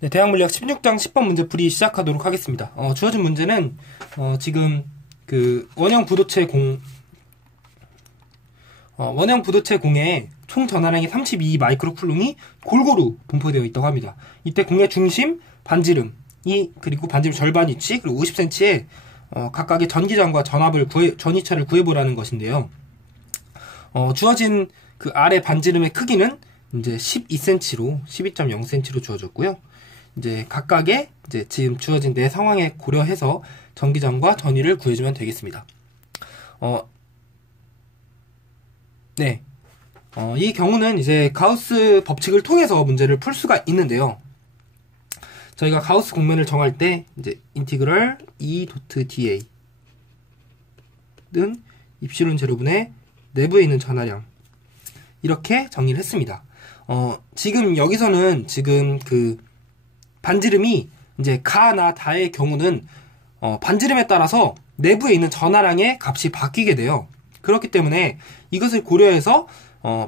네, 대학물리학 16장 10번 문제풀이 시작하도록 하겠습니다. 주어진 문제는 지금 그 원형 부도체 공에 총 전하량이 32 마이크로쿨롱이 골고루 분포되어 있다고 합니다. 이때 공의 중심, 반지름이 그리고 반지름 절반 위치 그리고 50cm의 각각의 전기장과 전위차를 구해보라는 것인데요. 주어진 그 아래 반지름의 크기는 이제 12cm로 12.0cm로 주어졌고요. 이제 각각의 이제 지금 주어진 내 상황에 고려해서 전기장과 전위를 구해주면 되겠습니다. 이 경우는 이제 가우스 법칙을 통해서 문제를 풀 수가 있는데요. 저희가 가우스 공면을 정할 때 이제 인티그럴 E.dA 는 입실론 제로분의 내부에 있는 전하량 이렇게 정리를 했습니다. 지금 여기서는 지금 그 반지름이 이제 가나 다의 경우는 반지름에 따라서 내부에 있는 전하량의 값이 바뀌게 돼요. 그렇기 때문에 이것을 고려해서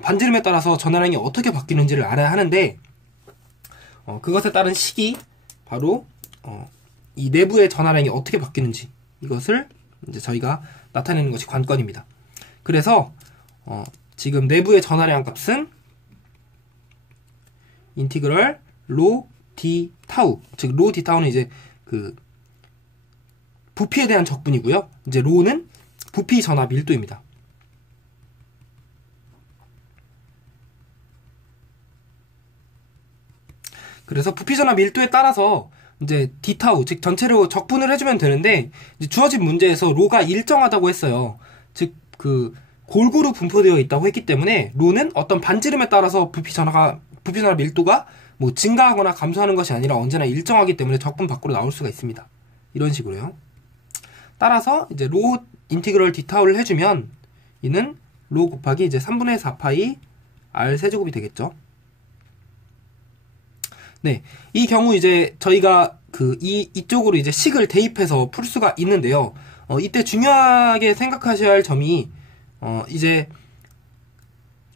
반지름에 따라서 전하량이 어떻게 바뀌는지를 알아야 하는데 그것에 따른 식이 바로 이 내부의 전하량이 어떻게 바뀌는지 이것을 이제 저희가 나타내는 것이 관건입니다. 그래서 지금 내부의 전하량 값은 인티그럴 로 d 타우, 즉 로 d 타우는 이제 그 부피에 대한 적분이고요. 이제 로는 부피 전하 밀도입니다. 그래서 부피 전하 밀도에 따라서 이제 d 타우, 즉 전체로 적분을 해주면 되는데 이제 주어진 문제에서 로가 일정하다고 했어요. 즉 그 골고루 분포되어 있다고 했기 때문에 로는 어떤 반지름에 따라서 부피 전하 밀도가 뭐 증가하거나 감소하는 것이 아니라 언제나 일정하기 때문에 적분 밖으로 나올 수가 있습니다. 이런 식으로요. 따라서 이제 로 인티그럴 d 타우를 해주면 이는 로 곱하기 이제 3분의 4파이 r 세제곱이 되겠죠. 네, 이 경우 이제 저희가 이쪽으로 이제 식을 대입해서 풀 수가 있는데요. 이때 중요하게 생각하셔야 할 점이 이제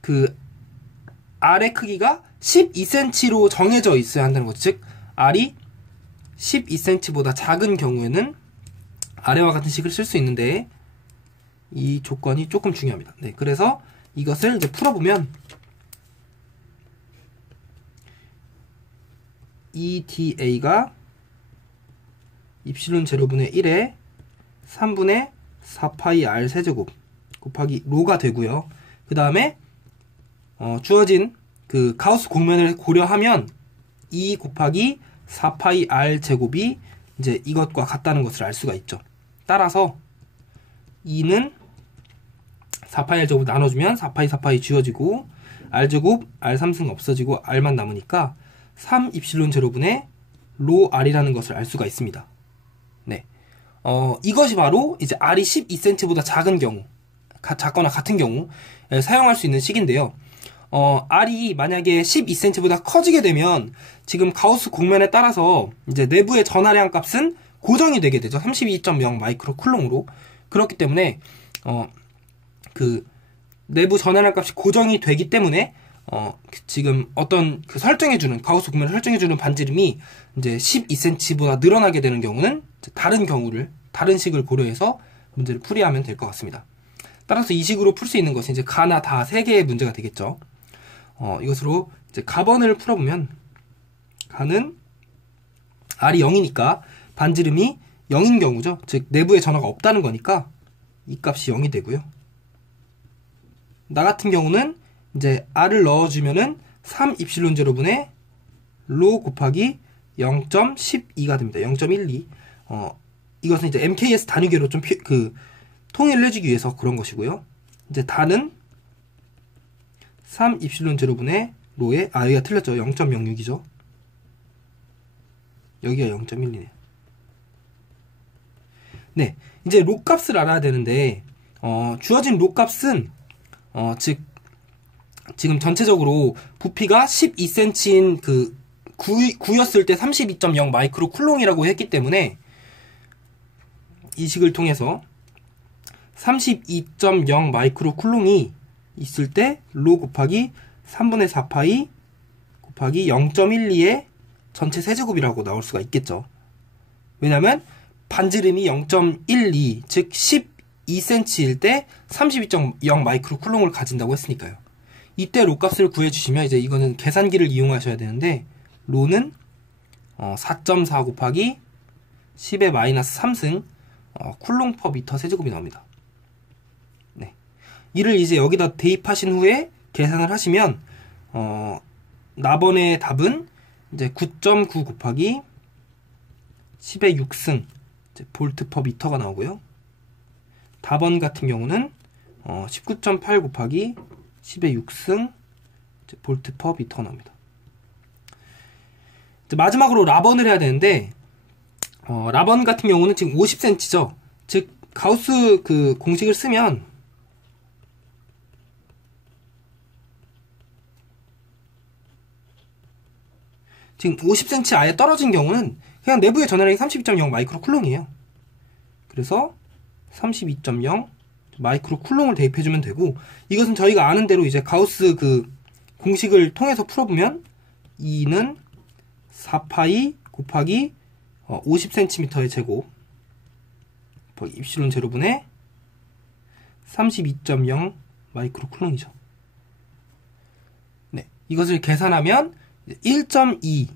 그 R의 크기가 12cm로 정해져 있어야 한다는 거죠. 즉 R이 12cm보다 작은 경우에는 아래와 같은 식을 쓸 수 있는데 이 조건이 조금 중요합니다. 네, 그래서 이것을 이제 풀어보면 EDA가 입실론 제로분의 1에 3분의 4파이 R 세제곱 곱하기 로가 되고요. 그 다음에 주어진 그 가우스 공면을 고려하면 2 곱하기 4파이 R 제곱이 이제 이것과 같다는 것을 알 수가 있죠. 따라서 2는 4파이 R 제곱 나눠주면 4파이 지워지고 R 제곱 R 3승 없어지고 R만 남으니까 3 입실론 제로분의 로 R이라는 것을 알 수가 있습니다. 네. 이것이 바로 이제 R이 12cm보다 작은 경우, 작거나 같은 경우 사용할 수 있는 식인데요. R이 만약에 12cm보다 커지게 되면 지금 가우스 공면에 따라서 이제 내부의 전하량 값은 고정이 되게 되죠. 32.0 마이크로쿨롱으로. 그렇기 때문에 그 내부 전하량 값이 고정이 되기 때문에 지금 어떤 그 설정해주는 가우스 공면을 설정해주는 반지름이 이제 12cm보다 늘어나게 되는 경우는 다른 식을 고려해서 문제를 풀이하면 될 것 같습니다. 따라서 이 식으로 풀 수 있는 것이 이제 가나 다 3개의 문제가 되겠죠. 이것으로 이제 가번을 풀어보면 가는 R이 0이니까 반지름이 0인 경우죠. 즉 내부에 전하가 없다는 거니까 이 값이 0이 되고요. 나 같은 경우는 이제 R을 넣어주면은 3 입실론 제로분의 로 곱하기 0.12가 됩니다. 0.12. 이것은 이제 MKS 단위계로 좀 통일을 해주기 위해서 그런 것이고요. 이제 다는 3 입실론 제로분의 로에 여기가 틀렸죠. 0.06이죠. 여기가 0.12네요. 네, 이제 로 값을 알아야 되는데 주어진 로 값은 즉 지금 전체적으로 부피가 12cm인 그 구였을 때 32.0 마이크로 쿨롱이라고 했기 때문에 이 식을 통해서 32.0 마이크로 쿨롱이 있을 때 로 곱하기 3분의 4파이 곱하기 0.12의 전체 세제곱이라고 나올 수가 있겠죠. 왜냐면 반지름이 0.12, 즉 12cm일 때 32.0 마이크로 쿨롱을 가진다고 했으니까요. 이때 로 값을 구해주시면 이제 이거는 계산기를 이용하셔야 되는데, 로는 4.4 곱하기 10의 마이너스 3승 쿨롱 퍼 미터 세제곱이 나옵니다. 네. 이를 이제 여기다 대입하신 후에 계산을 하시면 나번의 답은 이제 9.9 곱하기 10의 6승 볼트 퍼 미터가 나오고요. 다번 같은 경우는 19.8 곱하기 10의 6승 볼트 퍼 미터가 나옵니다. 마지막으로 라번을 해야 되는데, 라번 같은 경우는 지금 50cm죠. 즉 가우스 그 공식을 쓰면 지금 50cm 아예 떨어진 경우는 그냥 내부의 전하량이 32.0 마이크로 쿨롱이에요. 그래서 32.0 마이크로 쿨롱을 대입해주면 되고, 이것은 저희가 아는 대로 이제 가우스 그 공식을 통해서 풀어보면 2는 4파이 곱하기 50cm의 제곱 입실론 제로분의 32.0 마이크로 쿨롱이죠. 네, 이것을 계산하면 1.2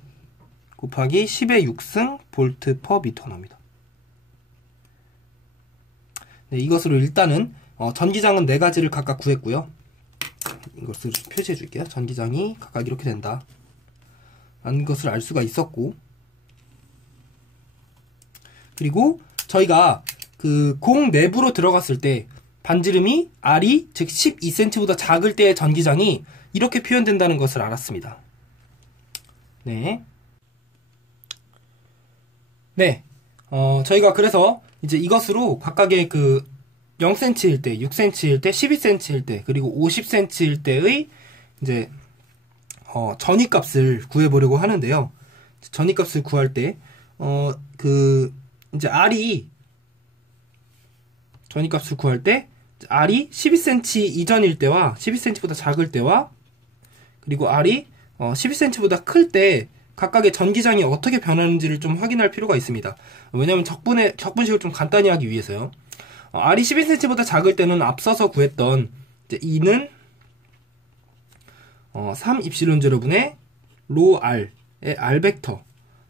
곱하기 10의 6승 볼트 퍼 미터 나옵니다. 네, 이것으로 일단은 전기장은 4가지를 각각 구했고요. 이것을 표시해 줄게요. 전기장이 각각 이렇게 된다 라는 것을 알 수가 있었고, 그리고 저희가 그 공 내부로 들어갔을 때 반지름이 R이 즉 12cm보다 작을 때의 전기장이 이렇게 표현된다는 것을 알았습니다. 네. 네. 저희가 그래서 이제 이것으로 각각의 그 0cm일 때, 6cm일 때, 12cm일 때, 그리고 50cm일 때의 이제 전위값을 구해보려고 하는데요. 전위값을 구할 때, 이제 R이, 전위값을 구할 때, R이 12cm 이전일 때와 12cm보다 작을 때와, 그리고 R이 12cm보다 클 때, 각각의 전기장이 어떻게 변하는지를 좀 확인할 필요가 있습니다. 왜냐하면 적분식을 좀 간단히 하기 위해서요. R이 12cm보다 작을 때는 앞서서 구했던 이제 2는 3 입실론 제로분의 로 R의 R 벡터,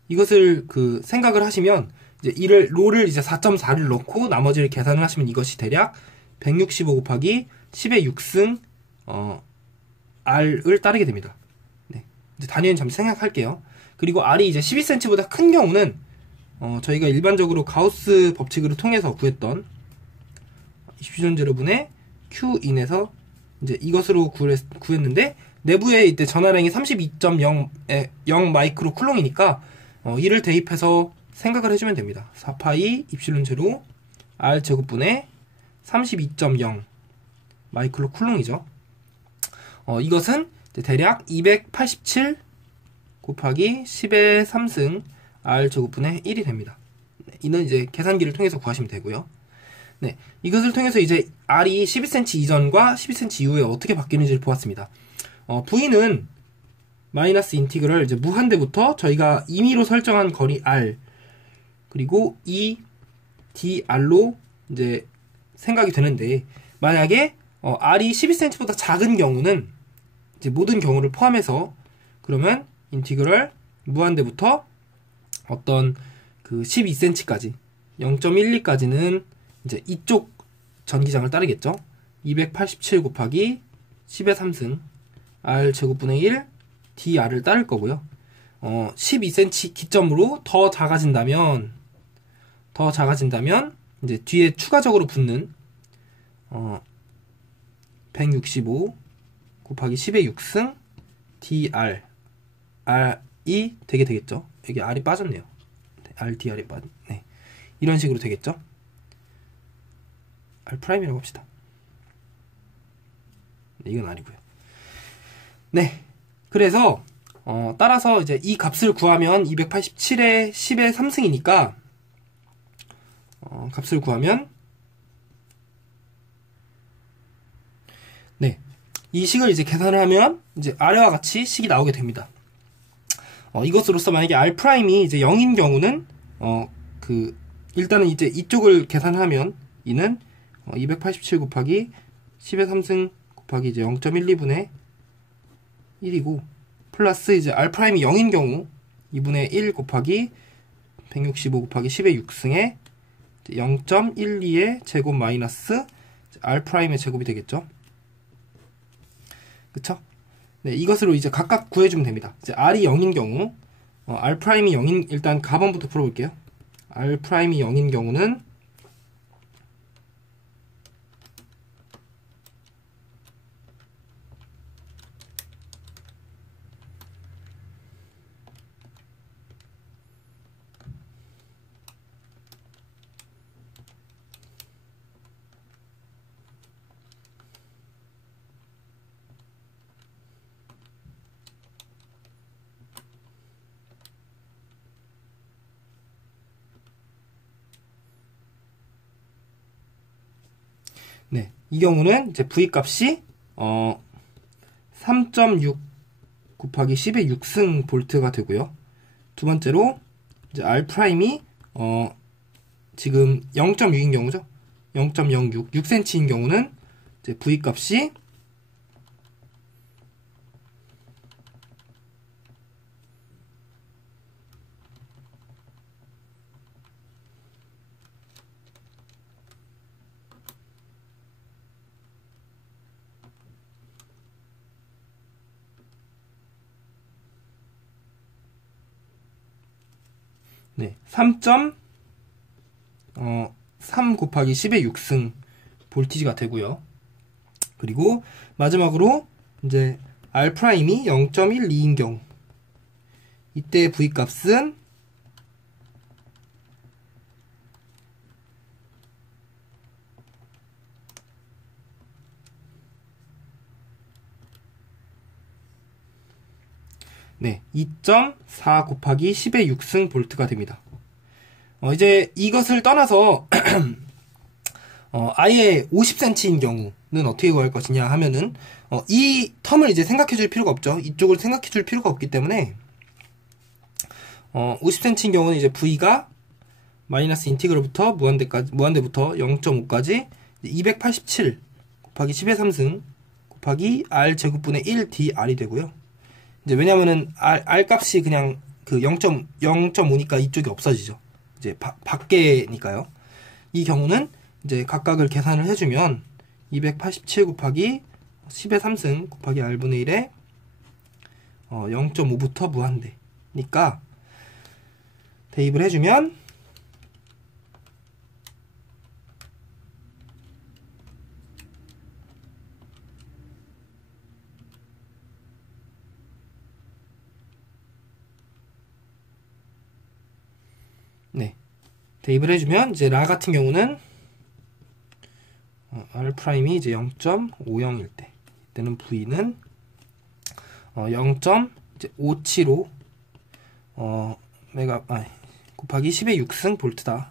이것을 그 생각을 하시면 이제 로를 이제 4.4를 넣고 나머지를 계산을 하시면 이것이 대략 165 곱하기 10의 6승 R을 따르게 됩니다. 네. 이제 단위는 잠시 생각할게요. 그리고 R이 이제 12cm보다 큰 경우는 저희가 일반적으로 가우스 법칙을 통해서 구했던 입실론 제로분의 Q인에서 이제 이것으로 구했는데, 내부에 이때 전하량이 32.0 마이크로 쿨롱이니까 이를 대입해서 생각을 해주면 됩니다. 4파이 입실론 제로 R 제곱분의 32.0 마이크로 쿨롱이죠. 이것은 대략 287 곱하기 10의 3승 R 제곱분의 1이 됩니다. 이는 이제 계산기를 통해서 구하시면 되고요. 네, 이것을 통해서 이제 R이 12cm 이전과 12cm 이후에 어떻게 바뀌는지를 보았습니다. V는 마이너스 인티그럴 이제 무한대부터 저희가 임의로 설정한 거리 R, 그리고 E, dR로 이제 생각이 되는데, 만약에 R이 12cm보다 작은 경우는 이제 모든 경우를 포함해서, 그러면 인티그럴 무한대부터 어떤 그 12cm까지 0.12까지는 이제 이쪽 전기장을 따르겠죠. 287 곱하기 10의 3승 R 제곱분의 1 dR을 따를 거고요. 12cm 기점으로 더 작아진다면 이제 뒤에 추가적으로 붙는 165 곱하기 10의 6승 dR R이 되게 되겠죠. 여기 R이 빠졌네요. R dR이 네. 이런 식으로 되겠죠. R 프라임이라고 합시다. 네, 이건 아니고요. 네. 그래서 따라서 이제 이 값을 구하면 287에 10의 3승이니까 값을 구하면, 네, 이 식을 이제 계산을 하면 이제 아래와 같이 식이 나오게 됩니다. 이것으로써 만약에 R'이 이제 0인 경우는, 일단은 이제 이쪽을 계산하면, 이는 287 곱하기 10의 3승 곱하기 이제 0.12분의 1이고, 플러스 이제 R'이 0인 경우, 2분의 1 곱하기 165 곱하기 10의 6승에 0.12의 제곱 마이너스 R'의 제곱이 되겠죠. 그쵸? 네, 이것으로 이제 각각 구해주면 됩니다. 이제 R이 0인 경우, R'이 0인, 일단 가번부터 풀어볼게요. R'이 0인 경우는, 네, 이 경우는 이제 V 값이 3.6 곱하기 10의 6승 볼트가 되고요. 두 번째로 이제 R'이 지금 0.6인 경우죠. 0.06 6cm인 경우는 이제 V 값이 네, 3 곱하기 10의 6승 볼티지가 되고요. 그리고 마지막으로 이제 R'이 0.12인 경우, 이때 V 값은 네, 2.4 곱하기 10의 6승 볼트가 됩니다. 이제 이것을 떠나서 아예 50cm인 경우는 어떻게 구할 것이냐 하면은 이 텀을 이제 생각해 줄 필요가 없죠. 이쪽을 생각해 줄 필요가 없기 때문에 50cm인 경우는 이제 V가 마이너스 인티그럴부터 무한대부터 0.5까지 287 곱하기 10의 3승 곱하기 R 제곱분의 1 dR이 되고요. 이제 왜냐면은 R 값이 그냥 그 0.5니까 이쪽이 없어지죠. 이제 밖에니까요. 이 경우는 이제 각각을 계산을 해주면 287 곱하기 10의 3승 곱하기 R분의 1에 0.5부터 무한대니까 대입을 해주면 네, 대입을 해주면 이제 라 같은 경우는 R'이 이제 0.50일 때, 이때는 V는 0.575 곱하기 10의 6승 볼트다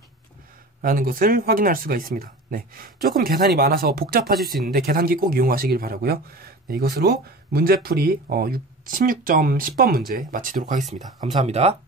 라는 것을 확인할 수가 있습니다. 네, 조금 계산이 많아서 복잡하실 수 있는데 계산기 꼭 이용하시길 바라고요. 네, 이것으로 문제풀이 16점 10번 문제 마치도록 하겠습니다. 감사합니다.